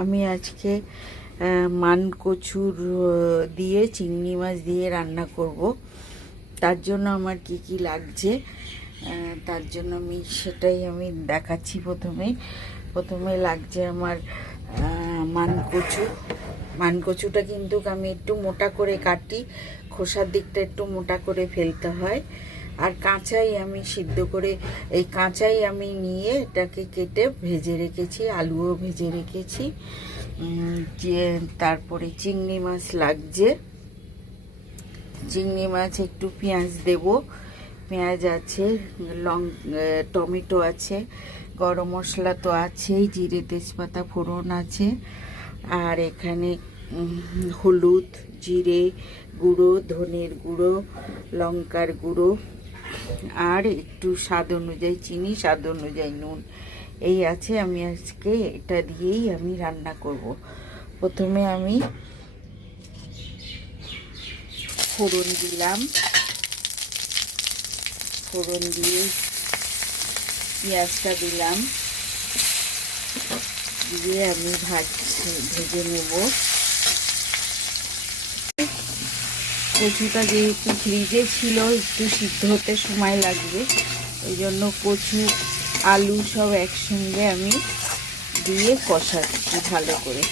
আমি আজকে মান কচুর দিয়ে চিংড়ি মাছ দিয়ে রান্না করব। তার জন্য আমার কি কি লাগছে তার জন্য সেটাই আমি দেখাচ্ছি। প্রথমে লাগছে আমার মান কচুটা কিন্তু আমি একটু মোটা করে কাটি, খোসার দিকটা একটু মোটা করে ফেলতে হয়। আর কাঁচাই আমি সিদ্ধ করে এই কাঁচাই আমি নিয়ে এটাকে কেটে ভেজে রেখেছি, আলুও ভেজে রেখেছি। তারপরে চিংড়ি মাছ লাগছে, চিংড়ি মাছ একটু পেঁয়াজ দেব, পেঁয়াজ আছে, টমেটো আছে, গরম মশলা তো আছেই, জিরে তেজপাতা ফোড়ন আছে, আর এখানে হলুদ, জিরে গুঁড়ো, ধনের গুঁড়ো, লঙ্কার গুঁড়ো, আর একটু স্বাদ অনুযায়ী চিনি, স্বাদ অনুযায়ী নুন, এই আছে। আমি আজকে এটা দিয়েই আমি রান্না করব। প্রথমে আমি ফোড়ন দিলাম, ফোড়ন দিয়ে পেঁয়াজটা দিলাম, দিয়ে আমি ভেজে নেব। কচুটা যেহেতু ফ্রিজে ছিল, একটু সিদ্ধ হতে সময় লাগবে, এই জন্য কচু আলু সব একসঙ্গে আমি দিয়ে কষাচ্ছি ভালো করে।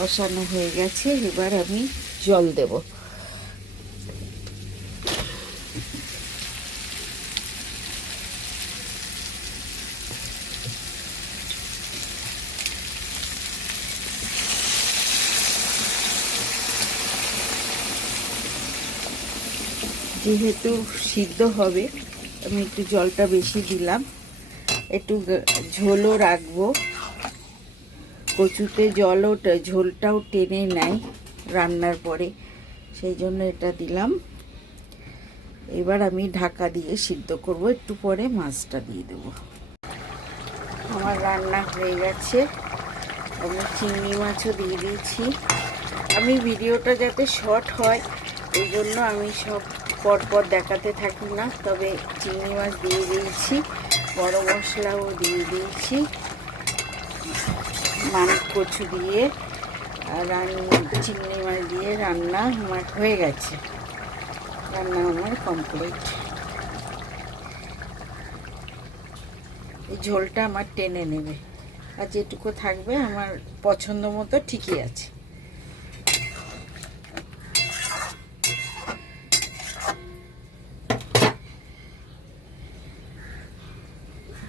কষানো হয়ে গেছে, এবার আমি জল দেব। যেহেতু সিদ্ধ হবে আমি একটু জলটা বেশি দিলাম, একটু ঝোলও রাখবো। কচুতে ঝোলটাও টেনে নেয় রান্নার পরে, সেই জন্য এটা দিলাম। এবার আমি ঢাকা দিয়ে সিদ্ধ করব, একটু পরে মাছটা দিয়ে দেব। আমার রান্না হয়ে গেছে, আমি চিংড়ি মাছও দিয়ে দিয়েছি। আমি ভিডিওটা যাতে শর্ট হয় এই জন্য আমি সব পরপর দেখাতে থাকি না, তবে চিংড়ি মাছ দিয়ে দিয়েছি, গরম মশলাও দিয়ে দিয়েছি। মান কচু দিয়ে চিংড়ি মাছ দিয়ে রান্না আমার হয়ে গেছে, রান্না আমার কমপ্লিট। এই ঝোলটা আমার টেনে নেবে, আর যেটুকু থাকবে আমার পছন্দ মতো ঠিকই আছে।